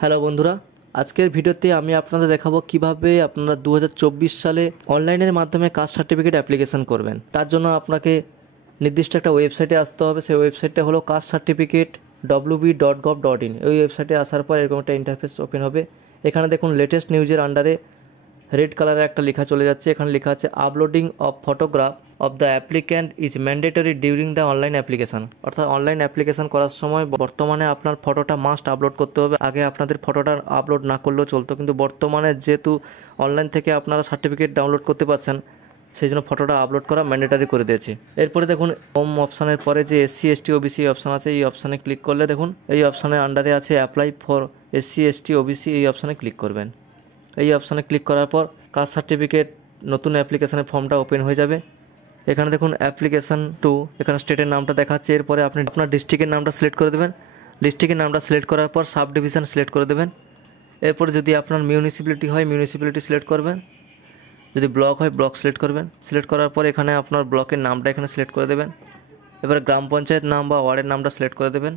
Hello বন্ধুরা, আজকের ভিডিওতে আমি আপনাদের দেখাবো কিভাবে আপনারা 2024 সালে অনলাইনের মাধ্যমে কাস্ট সার্টিফিকেট অ্যাপ্লিকেশন করবেন। তার জন্য আপনাকে নির্দিষ্ট একটা ওয়েবসাইটে আসতে হবে। সেই ওয়েবসাইটটা হলো castcertificate.wb.gov.in। ওই ওয়েবসাইটে আসার পর এরকম একটা ইন্টারফেস ওপেন হবে। এখানে দেখুন লেটেস্ট নিউজের আন্ডারে রেড কালারের একটা লেখা চলে যাচ্ছে। এখানে লেখা আছে uploading of photograph of the applicant is mandatory during the online application. অর্থাৎ অনলাইন অ্যাপ্লিকেশন করার সময় বর্তমানে আপনার ফটোটা মাস্ট আপলোড করতে হবে। আগে আপনাদের ফটোটা আপলোড না করলেও চলতো, কিন্তু বর্তমানে যেহেতু অনলাইন থেকে আপনারা সার্টিফিকেট ডাউনলোড করতে পারছেন, সেই জন্য ফটোটা আপলোড করা ম্যান্ডেটরি করে দিয়েছে। এরপরে দেখুন হোম অপশানের পরে যে SC ST OBC অপশান আছে, এই অপশানে ক্লিক করলে দেখুন এই অপশানের আন্ডারে আছে apply for SC ST OBC। এই অপশানে ক্লিক করবেন। এই অপশানে ক্লিক করার পর কাস্ট সার্টিফিকেট নতুন অ্যাপ্লিকেশনের ফর্মটা ওপেন হয়ে যাবে। এখানে দেখুন অ্যাপ্লিকেশন টু, এখানে স্টেটের নামটা দেখাচ্ছে। এরপরে আপনি আপনার ডিস্ট্রিক্টের নামটা সিলেক্ট করে দেবেন। ডিস্ট্রিক্টের নামটা সিলেক্ট করার পর সাব ডিভিশন সিলেক্ট করে দেবেন। এরপরে যদি আপনার মিউনিসিপ্যালিটি হয় মিউনিসিপ্যালিটি সিলেক্ট করবেন, যদি ব্লক হয় ব্লক সিলেক্ট করবেন। সিলেক্ট করার পর এখানে আপনার ব্লকের নামটা এখানে সিলেক্ট করে দেবেন। এবারে গ্রাম পঞ্চায়েত নাম বা ওয়ার্ডের নামটা সিলেক্ট করে দেবেন।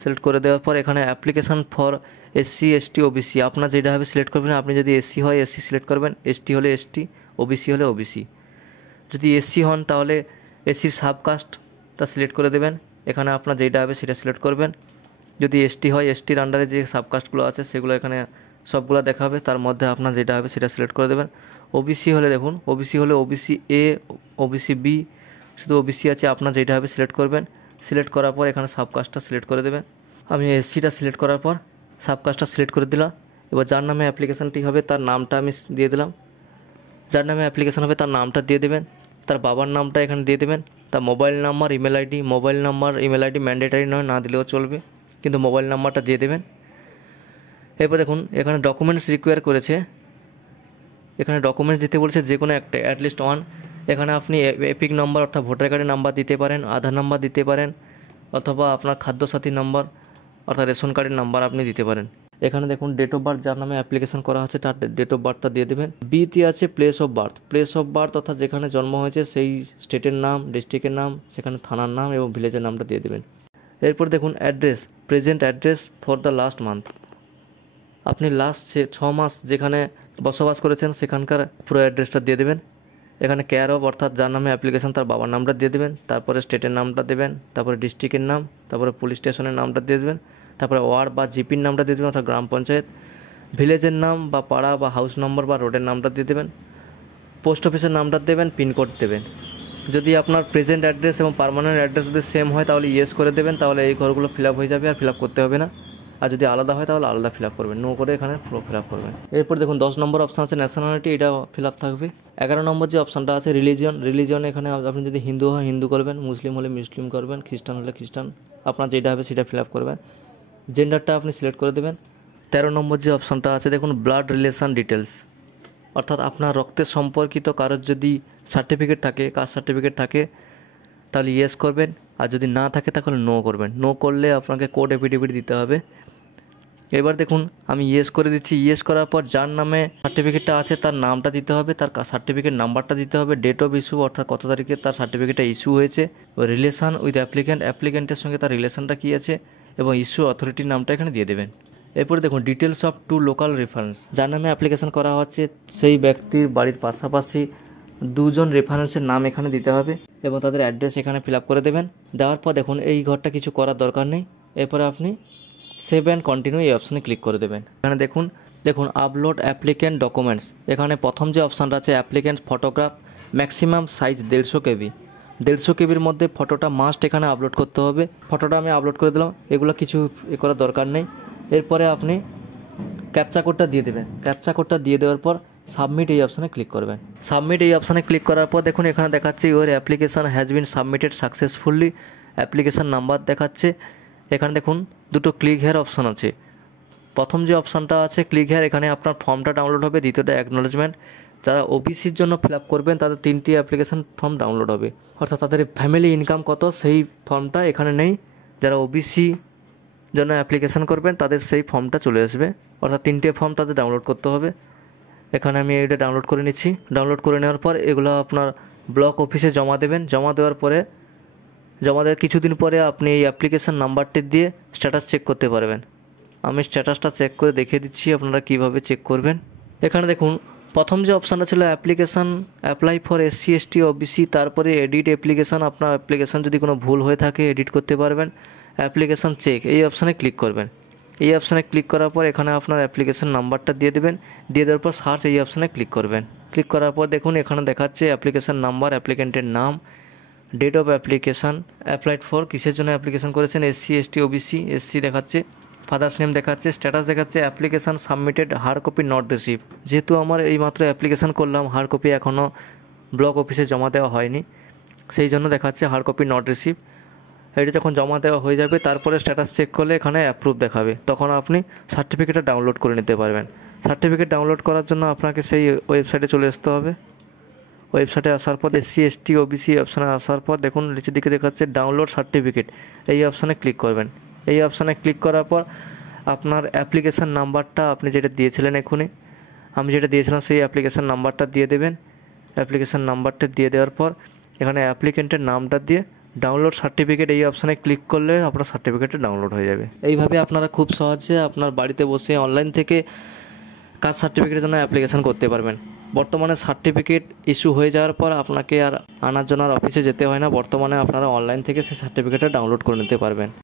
সিলেক্ট করে দেওয়ার পর এখানে application for SC ST OBC আপনার যেটা হবে সিলেক্ট করবেন। আপনি যদি SC হয় SC সিলেক্ট করবেন, ST হলে ST, OBC হলে OBC। যদি SC হন তাহলে SC সাবকাস্টটা সিলেক্ট করে দেবেন। এখানে আপনার যেটা হবে সেটা সিলেক্ট করবেন। যদি ST হয় STর আন্ডারে যে সাবকাস্টগুলো আছে সেগুলো এখানে সবগুলো দেখাবে, তার মধ্যে আপনার যেটা হবে সেটা সিলেক্ট করে দেবেন। OBC হলে দেখুন OBC হলে OBC A, OBC B, শুধু OBC আছে, আপনার যেটা হবে সিলেক্ট করবেন। সিলেক্ট করার পর এখানে সাবকাস্টটা সিলেক্ট করে দেবেন। আমি SCটা সিলেক্ট করার পর সাবকাস্টটা সিলেক্ট করে দিলাম। এবার যার নামে অ্যাপ্লিকেশানটি হবে তার নামটা আমি দিয়ে দিলাম। যার নামে অ্যাপ্লিকেশান হবে তার নামটা দিয়ে দেবেন। তার বাবার নামটা এখানে দিয়ে দেবেন। তার mobile number, email ID, mobile number email ID mandatory নয়, না দিলেও চলবে, কিন্তু মোবাইল নাম্বারটা দিয়ে দেবেন। এরপর দেখুন এখানে ডকুমেন্টস রিকোয়ার করেছে। এখানে ডকুমেন্টস দিতে বলছে যে কোনো একটা, অ্যাটলিস্ট ওয়ান। এখানে আপনি এপিক নাম্বার অর্থাৎ ভোটার কার্ডের নাম্বার দিতে পারেন, আধার নাম্বার দিতে পারেন, অথবা আপনার খাদ্যসাথী নাম্বার অর্থাৎ রেশন কার্ডের নাম্বার আপনি দিতে পারেন। এখানে দেখুন ডেট অফ বার্থ, যার নামে অ্যাপ্লিকেশন করা হচ্ছে তার ডেট অফ বার্থটা দিয়ে দেবেন। বিতে আছে place of birth. Place of birth অর্থাৎ যেখানে জন্ম হয়েছে সেই স্টেটের নাম, ডিস্ট্রিক্টের নাম, সেখানে থানার নাম এবং ভিলেজের নামটা দিয়ে দেবেন। এরপর দেখুন address, present address for the last month. আপনি লাস্ট 6 মাস যেখানে বসবাস করেছেন সেখানকার পুরো অ্যাড্রেসটা দিয়ে দেবেন। এখানে কেয়ার অফ অর্থাৎ যার নামে অ্যাপ্লিকেশন তার বাবার নামটা দিয়ে দেবেন, তারপরে স্টেটের নামটা দেবেন, তারপরে ডিস্ট্রিক্টের নাম, তারপরে পুলিশ স্টেশনের নামটা দিয়ে দেবেন, তারপরে ওয়ার্ড বা জিপির নামটা দিয়ে দেবেন অর্থাৎ গ্রাম পঞ্চায়েত, ভিলেজের নাম বা পাড়া বা হাউস নম্বর বা রোডের নামটা দিয়ে দেবেন, পোস্ট অফিসের নামটা দেবেন, পিনকোড দেবেন। যদি আপনার প্রেজেন্ট অ্যাড্রেস এবং পার্মানেন্ট অ্যাড্রেস যদি সেম হয় তাহলে ইয়েস করে দেবেন, তাহলে এই ঘরগুলো ফিল আপ হয়ে যাবে আর ফিল আপ করতে হবে না। আর যদি আলাদা হয় তাহলে আলাদা ফিল আপ করবেন, নো করে এখানে পুরো ফিল আপ করবেন। এরপর দেখুন 10 নম্বর অপশান আছে ন্যাশনালিটি, এটা ফিল আপ থাকবে। 11 নম্বর যে অপশানটা আছে রিলিজিয়ন, এখানে আপনি যদি হিন্দু হয় হিন্দু করবেন, মুসলিম হলে মুসলিম করবেন, খ্রিস্টান হলে খ্রিস্টান, আপনার যেটা হবে সেটা ফিল আপ করবেন। জেন্ডারটা আপনি সিলেক্ট করে দেবেন। 13 নম্বর যে অপশানটা আছে দেখুন ব্লাড রিলেশন ডিটেলস, অর্থাৎ আপনার রক্তের সম্পর্কিত কারোর যদি সার্টিফিকেট থাকে, কাস্ট সার্টিফিকেট থাকে তাহলে ইয়েস করবেন, আর যদি না থাকে তাহলে নো করবেন। নো করলে আপনাকে কোর্ট এফিডেভিট দিতে হবে। এবার দেখুন আমি ইয়েস করে দিচ্ছি। ইয়েস করার পর যার নামে সার্টিফিকেটটা আছে তার নামটা দিতে হবে, তার সার্টিফিকেট নাম্বারটা দিতে হবে, ডেট অফ ইস্যু অর্থাৎ কত তারিখে তার সার্টিফিকেটটা ইস্যু হয়েছে, রিলেশন উইথ অ্যাপ্লিক্যান্টের সঙ্গে তার রিলেশনটা কী আছে, এবং ইস্যু অথরিটির নামটা এখানে দিয়ে দেবেন। এরপরে দেখুন ডিটেলস অফ 2 লোকাল রেফারেন্স, যার নামে অ্যাপ্লিকেশন করা হচ্ছে সেই ব্যক্তির বাড়ির পাশাপাশি 2 জন রেফারেন্সের নাম এখানে দিতে হবে এবং তাদের অ্যাড্রেস এখানে ফিল আপ করে দেবেন। দেওয়ার পর দেখুন এই ঘরটা কিছু করার দরকার নেই। এরপরে আপনি সেভ অ্যান্ড কন্টিনিউ এই অপশানে ক্লিক করে দেবেন। এখানে দেখুন আপলোড অ্যাপ্লিক্যান্ট ডকুমেন্টস। এখানে প্রথম যে অপশানটা আছে applicant photograph, maximum size 150 KB। 150 KBর মধ্যে ফটোটা মাস্ট এখানে আপলোড করতে হবে। ফটোটা আমি আপলোড করে দিলাম, এগুলো কিছু করার দরকার নেই। এরপরে আপনি ক্যাপচা কোডটা দিয়ে দেবেন। ক্যাপচা কোডটা দিয়ে দেওয়ার পর সাবমিট এই অপশানে ক্লিক করবেন। সাবমিট এই অপশানে ক্লিক করার পর দেখুন এখানে দেখাচ্ছে your application has been submitted successfully, application number দেখাচ্ছে। এখানে দেখুন দুটো ক্লিক হেয়ার অপশান আছে। প্রথম যে অপশানটা আছে ক্লিক হেয়ার, এখানে আপনার ফর্মটা ডাউনলোড হবে। দ্বিতীয়টা অ্যাকনোলেজমেন্ট। যারা ওবিসির জন্য ফিল আপ করবেন তাদের 3টি অ্যাপ্লিকেশান ফর্ম ডাউনলোড হবে, অর্থাৎ তাদের ফ্যামিলি ইনকাম কত সেই ফর্মটা এখানে নেই। যারা ওবিসি জন্য অ্যাপ্লিকেশান করবেন তাদের সেই ফর্মটা চলে আসবে, অর্থাৎ 3টে ফর্ম তাদের ডাউনলোড করতে হবে। এখানে আমি এটা ডাউনলোড করে নিচ্ছি। ডাউনলোড করে নেওয়ার পর এগুলো আপনার ব্লক অফিসে জমা দেবেন। জমা দেওয়ার কিছুদিন পরে আপনি এই অ্যাপ্লিকেশান নাম্বারটি দিয়ে স্ট্যাটাস চেক করতে পারবেন। আমি স্ট্যাটাসটা চেক করে দেখিয়ে দিচ্ছি আপনারা কিভাবে চেক করবেন। এখানে দেখুন প্রথম যে অপশানটা ছিল application apply for SC ST OBC, তারপরে এডিট অ্যাপ্লিকেশান, আপনার অ্যাপ্লিকেশান যদি কোনো ভুল হয়ে থাকে এডিট করতে পারবেন। অ্যাপ্লিকেশান চেক এই অপশানে ক্লিক করবেন। এই অপশানে ক্লিক করার পর এখানে আপনার অ্যাপ্লিকেশান নাম্বারটা দিয়ে দেবেন, দিয়ে দেওয়ার পর সার্চ এই অপশানে ক্লিক করবেন। ক্লিক করার পর দেখুন এখানে দেখাচ্ছে অ্যাপ্লিকেশান নাম্বার, অ্যাপ্লিকেন্টের নাম, date of application, applied for কিসের জন্য অ্যাপ্লিকেশান করেছেন, SC ST OBC, SC দেখাচ্ছে, ফাদার্স নেম দেখাচ্ছে, স্ট্যাটাস দেখাচ্ছে application submitted, hard copy not receive. যেহেতু আমার এইমাত্র অ্যাপ্লিকেশান করলাম, হার্ড কপি এখনও ব্লক অফিসে জমা দেওয়া হয়নি, সেই জন্য দেখাচ্ছে হার্ড কপি নট রিসিভ। এটা যখন জমা দেওয়া হয়ে যাবে তারপরে স্ট্যাটাস চেক করলে এখানে অ্যাপ্রুভ দেখাবে, তখন আপনি সার্টিফিকেটটা ডাউনলোড করে নিতে পারবেন। সার্টিফিকেট ডাউনলোড করার জন্য আপনাকে সেই ওয়েবসাইটে চলে আসতে হবে। ওয়েবসাইটে আসার পর SC ST OBC অপশানে আসার পর দেখুন নিচের দিকে দেখাচ্ছে ডাউনলোড সার্টিফিকেট, এই অপশানে ক্লিক করবেন। এই অপশানে ক্লিক করার পর আপনার অ্যাপ্লিকেশান নাম্বারটা আপনি যেটা দিয়েছিলেন এক্ষুনি, আমি যেটা দিয়েছিলাম সেই অ্যাপ্লিকেশান নাম্বারটা দিয়ে দেবেন। অ্যাপ্লিকেশান নাম্বারটা দিয়ে দেওয়ার পর এখানে অ্যাপ্লিকেন্টের নামটা দিয়ে ডাউনলোড সার্টিফিকেট এই অপশানে ক্লিক করলে আপনার সার্টিফিকেটটা ডাউনলোড হয়ে যাবে। এইভাবে আপনারা খুব সহজে আপনার বাড়িতে বসে অনলাইন থেকে কাস্ট সার্টিফিকেটের জন্য অ্যাপ্লিকেশান করতে পারবেন। বর্তমানে সার্টিফিকেট ইস্যু হয়ে যাওয়ার পর আপনাকে আর আনার জন্য আর অফিসে যেতে হয় না, বর্তমানে আপনারা অনলাইন থেকে সেই সার্টিফিকেটটা ডাউনলোড করে নিতে পারবেন।